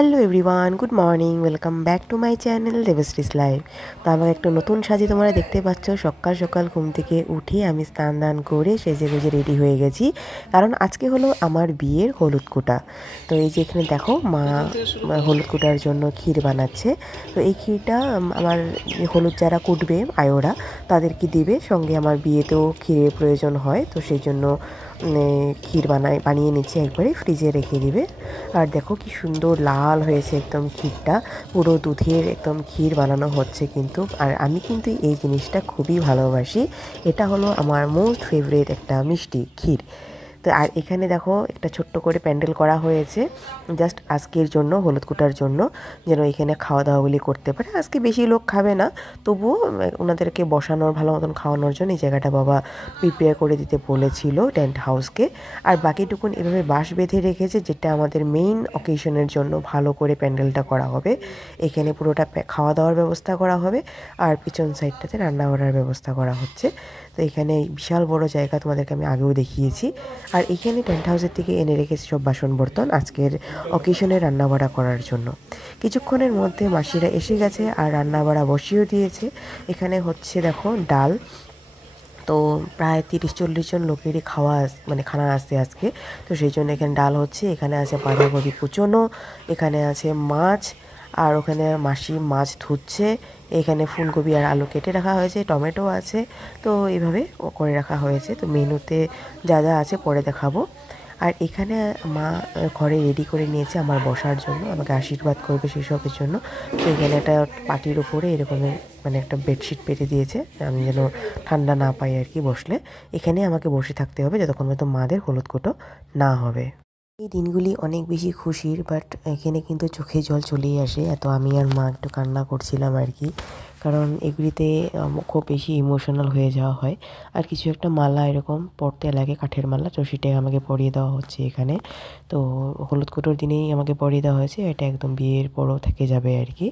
Hello everyone, good morning, welcome back to my channel Debashree's life. তো আমাকে একটা নতুন সাজে তোমরা দেখতে পাচ্ছ। সকাল সকাল ঘুম থেকে উঠে আমি স্নান দান করে সেজে গুজে রেডি হয়ে গেছি, কারণ আজকে হলো আমার বিয়ের হলুদ কোটা। তো এই যে এখানে দেখো মা হলুদ কোটার জন্য ক্ষীর বানাচ্ছে। তো এই ক্ষীরটা আমার হলুদ যারা কুটবে আয়োরা তাদেরকে দিবে, সঙ্গে আমার বিয়েতেও ক্ষীরের প্রয়োজন হয়, তো সেই জন্য ক্ষীর বানিয়ে নিচ্ছে, একবারে ফ্রিজে রেখে দিবে। আর দেখো কি সুন্দর লাল হয়েছে একদম ক্ষীরটা, পুরো দুধের একদম ক্ষীর বানানো হচ্ছে কিন্তু। আর আমি কিন্তু এই জিনিসটা খুবই ভালোবাসি, এটা হলো আমার মোস্ট ফেভারিট একটা মিষ্টি ক্ষীর। তো আর এখানে দেখো একটা ছোট্ট করে প্যান্ডেল করা হয়েছে জাস্ট আজকের জন্য, হলুদ কুটার জন্য, যেন এখানে খাওয়া দাওয়াগুলি করতে পারে। আজকে বেশি লোক খাবে না, তবুও ওনাদেরকে বসানোর ভালো মতন খাওয়ানোর জন্য এই জায়গাটা বাবা প্রিপেয়ার করে দিতে বলেছিল টেন্ট হাউসকে। আর বাকিটুকুন এভাবে বাঁশ বেঁধে রেখেছে, যেটা আমাদের মেইন অকেশনের জন্য ভালো করে প্যান্ডেলটা করা হবে। এখানে পুরোটা খাওয়া দাওয়ার ব্যবস্থা করা হবে, আর পিছন সাইডটাতে রান্না করার ব্যবস্থা করা হচ্ছে। তো এখানে বিশাল বড় জায়গা, তোমাদেরকে আমি আগেও দেখিয়েছি। আর এখানে টেন্ট হাউসের থেকে এনে রেখেছি সব বাসন বর্তন আজকের অকেশনে রান্নাবাড়া করার জন্য। কিছুক্ষণের মধ্যে মাসিরা এসে গেছে আর রান্নাবাড়া বসিয়েও দিয়েছে। এখানে হচ্ছে দেখো ডাল, তো প্রায় 30-40 জন লোকেরই খানা আসছে আজকে। তো সেই জন্য এখানে ডাল হচ্ছে, এখানে আছে বাঁধাকপি কুচোনো, এখানে আছে মাছ, আর ওখানে মাসি মাছ ধুচ্ছে। এখানে ফুলকপি আর আলু কেটে রাখা হয়েছে, টমেটো আছে। তো এইভাবে করে রাখা হয়েছে। তো মেনুতে যা যা আছে পরে দেখাবো। আর এখানে মা ঘরে রেডি করে নিয়েছে আমার বসার জন্য, আমাকে আশীর্বাদ করবে সেসবের জন্য। তো এখানে একটা পাটির উপরে এরকমের একটা বেডশিট পেতে দিয়েছে, আমি যেন ঠান্ডা না পাই আর কি বসলে। এখানে আমাকে বসে থাকতে হবে যতক্ষণ পর্যন্ত মাদের হলুদ কোটো না হবে। এই দিনগুলি অনেক বেশি খুশির, বাট এখানে কিন্তু চোখে জল চলেই আসে, এত আমি আর মা একটু কান্না করছিলাম আর কি। কারণ এগুলিতে খুব বেশি ইমোশনাল হয়ে যাওয়া হয়। আর কিছু একটা মালা এরকম পরতে লাগে, কাঠের মালা, তো সেটাই আমাকে পরিয়ে দেওয়া হচ্ছে এখানে। তো হলুদ কোটোর দিনেই আমাকে পরিয়ে দেওয়া হয়েছে, এটা একদম বিয়ের পরও থেকে যাবে আর কি।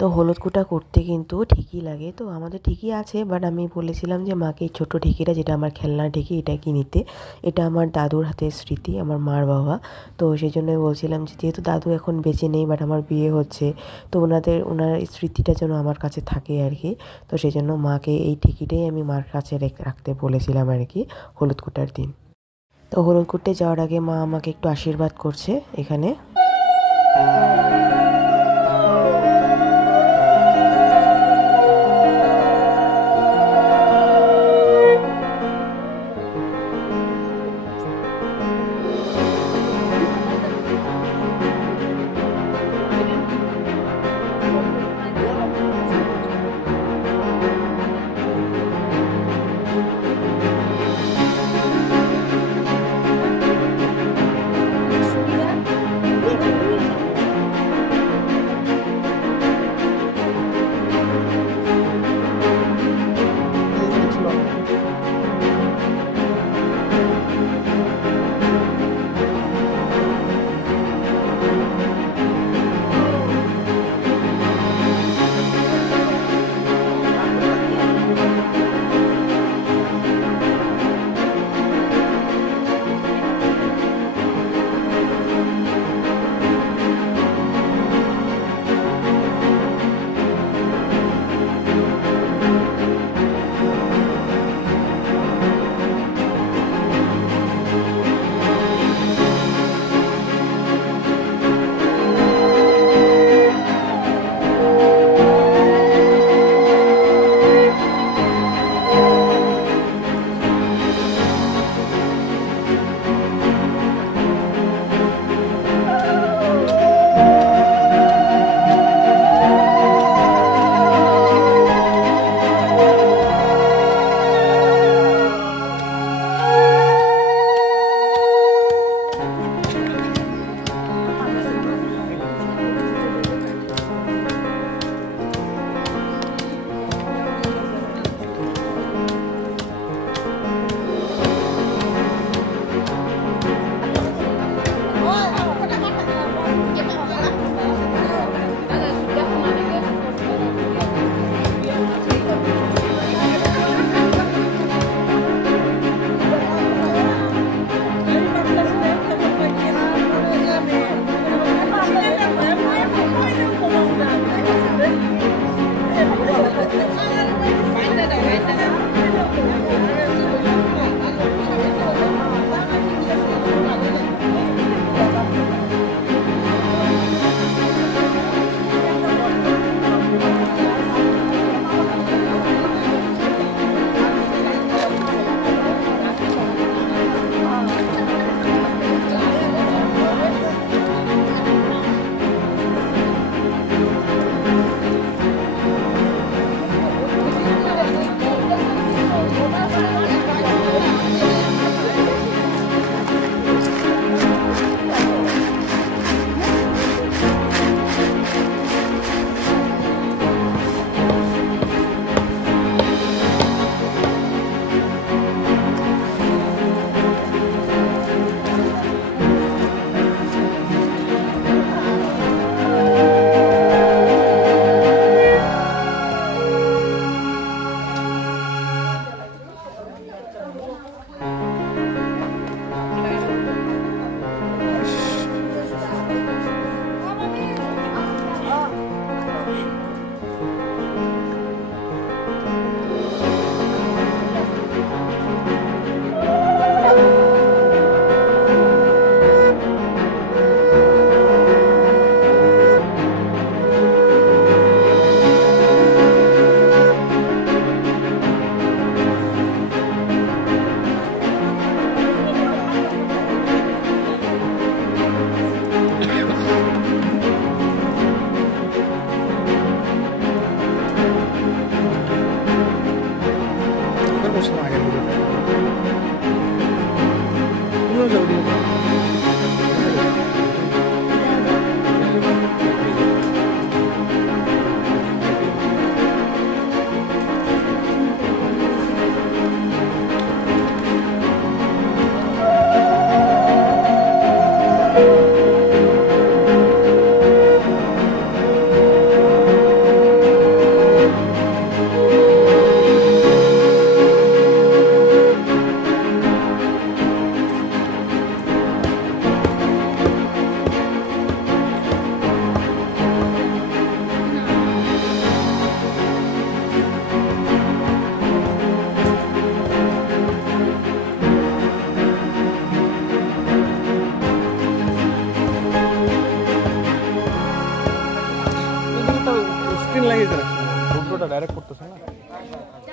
তো হলুদ কোটা করতে কিন্তু ঠিকই লাগে, তো আমাদের ঠিকই আছে, বাট আমি বলেছিলাম যে মাকে এই ছোটো ঠিকিটা, যেটা আমার খেলনা ঠিকই, এটা নিতে। এটা আমার দাদুর হাতের স্মৃতি, আমার মার বাবা। তো সেই জন্যই বলছিলাম যে যেহেতু দাদু এখন বেঁচে নেই, বাট আমার বিয়ে হচ্ছে, তো ওনার স্মৃতিটা যেন আমার কাছে থাকে আর কি। তো সেই জন্য মাকে এই ঠিকিটাই আমি মার কাছে রাখতে বলেছিলাম আর কি হলুদ কোটার দিন। তো হলুদ করতে যাওয়ার আগে মা আমাকে একটু আশীর্বাদ করছে এখানে।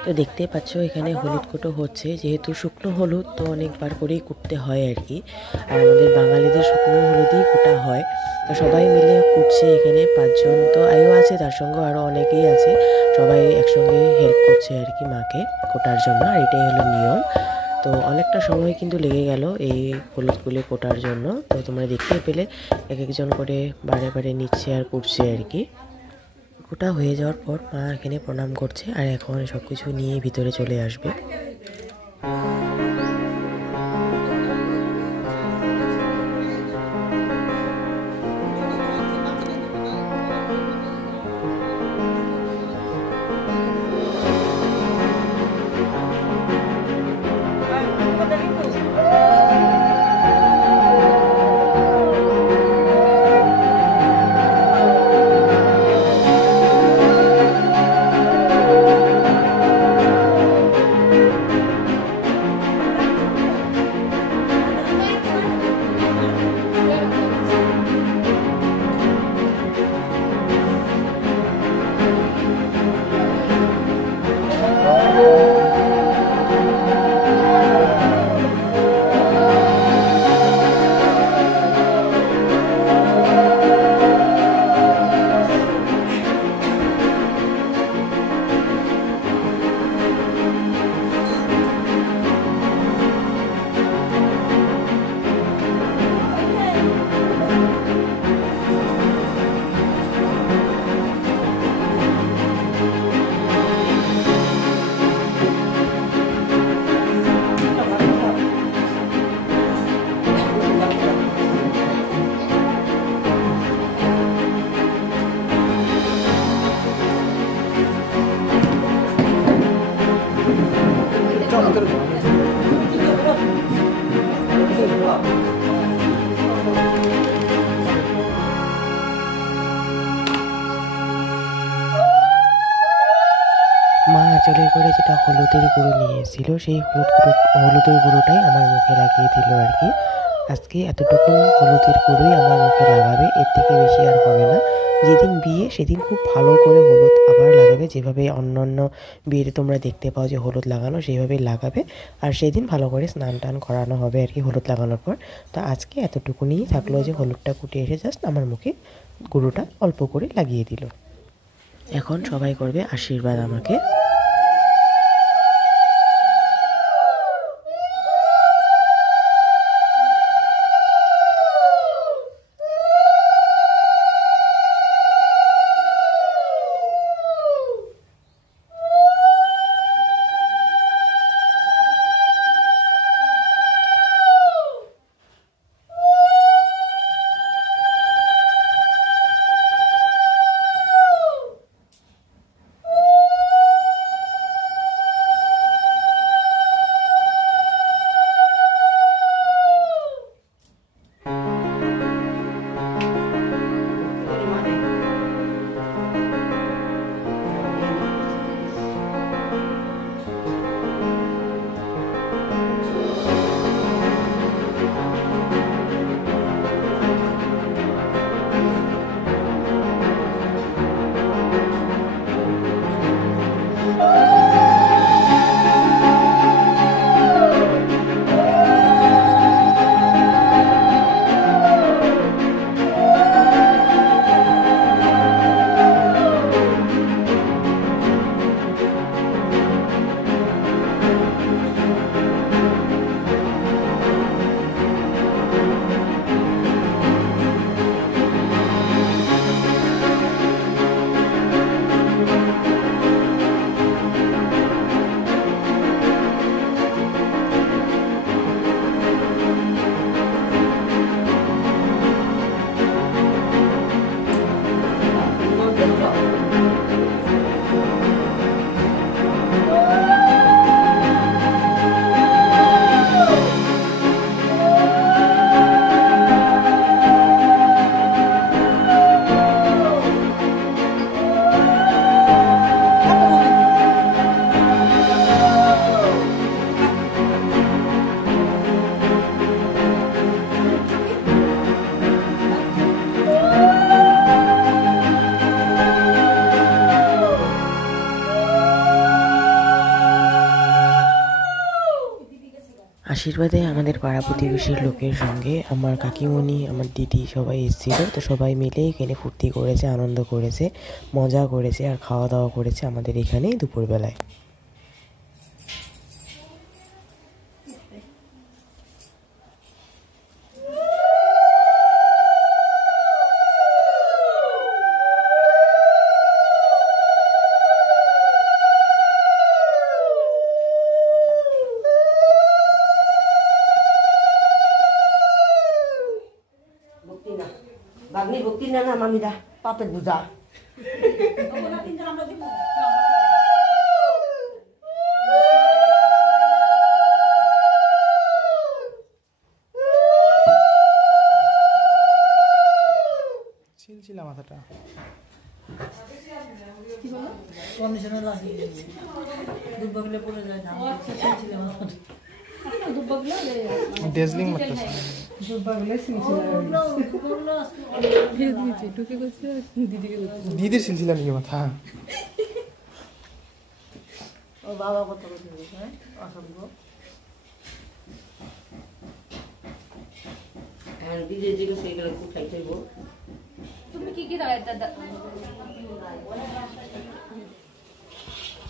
তো দেখতে পাচ্ছ এখানে হলুদ কুটো হচ্ছে, যেহেতু শুকনো হলুদ তো অনেকবার করেই কুটতে হয় আর কি। আর আমাদের বাঙালিদের শুকনো হলুদই কুটা হয়। তো সবাই মিলে কুটছে এখানে, 5 জন তো আয়ও আছে, তার সঙ্গে আরও অনেকেই আছে। সবাই একসঙ্গে হেল্প করছে আর কি মাকে কোটার জন্য, আর এটাই হলো নিয়ম। তো অনেকটা সময় কিন্তু লেগে গেল এই হলুদগুলি কোটার জন্য। তো তোমরা দেখতেই পেলে এক একজন করে বারে বারে নিচ্ছে আর কুটছে আর কি। কোটা হয়ে যাওয়ার পর মা এখানে প্রণাম করছে, আর এখন সব কিছু নিয়ে ভিতরে চলে আসবে। মা আঁচলে করে যেটা হলুদের গুঁড়ো নিয়ে এসেছিল, সেই হলুদের গুঁড়োটাই আমার মুখে লাগিয়ে দিল আর কি। আজকে এতটুকু হলুদের গুঁড়োই আমার মুখে লাগাবে, এর থেকে বেশি আর হবে না। যেদিন বিয়ে সেদিন খুব ভালো করে হলুদ আবার লাগাবে, যেভাবে অন্যান্য বিয়েতে তোমরা দেখতে পাও যে হলুদ লাগানো, সেইভাবেই লাগাবে। আর সেদিন ভালো করে স্নান টান করানো হবে আর কি হলুদ লাগানোর পর। তো আজকে এতটুকুনিই থাকলো যে হলুদটা কুটে এসে জাস্ট আমার মুখে গুঁড়োটা অল্প করে লাগিয়ে দিল। এখন সবাই করবে আশীর্বাদ আমাকে। আশীর্বাদে আমাদের পাড়া প্রতিবেশীর লোকের সঙ্গে আমার কাকিমণি, আমার দিদি সবাই এসেছিল। তো সবাই মিলে এখানে ফুর্তি করেছে, আনন্দ করেছে, মজা করেছে আর খাওয়া দাওয়া করেছে আমাদের এখানেই দুপুরবেলায়। Bagni bukti na na mami dah papet buza. ছিলছিলা মাথাটা কন্ডিশনার লাগিয়ে দিয়েছি দুর্বাগলে পড়ে যায় না ছিলছিলা মাথাটা দুর্বাগলে ডেজলিং মারতেছে দুর্বাগলে ছিলছিলা ধীরে ধীরে ঢুকে গেছে দিদিকে দিদির ছিলছিলা নাকি মাথা ও বাবা কত কথা বলছে হ্যাঁ অসম্ভব আর দিদি দিকে সেইগুলো কোথায় খাইব তুমি কি কি দাদা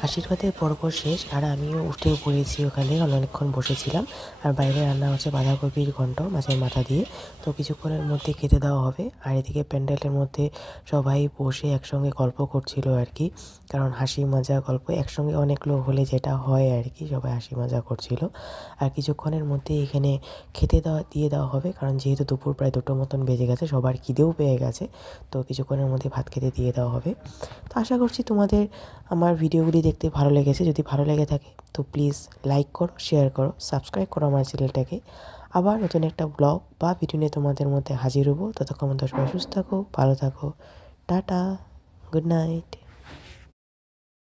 আশীর্বাদের পর্ব শেষ আর আমিও উঠে পড়েছি, ওখানে অনেকক্ষণ বসেছিলাম। আর বাইরে রান্না হচ্ছে বাঁধাকপির ঘন্ট মাছের মাথা দিয়ে। তো কিছুক্ষণের মধ্যে খেতে দেওয়া হবে। আর এদিকে প্যান্ডেলের মধ্যে সবাই বসে একসঙ্গে গল্প করছিল আর কি, কারণ হাসি মজা গল্প একসঙ্গে অনেক লোক হলে যেটা হয় আর কি, সবাই হাসি মজা করছিল। আর কিছুক্ষণের মধ্যে এখানে খেতে দিয়ে দেওয়া হবে, কারণ যেহেতু দুপুর প্রায় 2টো মতন বেজে গেছে, সবার খিদেও পেয়ে গেছে। তো কিছুক্ষণের মধ্যে ভাত খেতে দিয়ে দেওয়া হবে। তো আশা করছি তোমাদের আমার ভিডিওগুলি দেখতে ভালো লেগেছে। যদি ভালো লেগে থাকে তো প্লিজ লাইক করো, শেয়ার করো, সাবস্ক্রাইব করো আমার চ্যানেলটাকে। আবার নতুন একটা ব্লগ বা ভিডিও নিয়ে তোমাদের মধ্যে হাজির হবো। ততক্ষণ সবাই সুস্থ থাকো, ভালো থাকো, টাটা, গুড নাইট।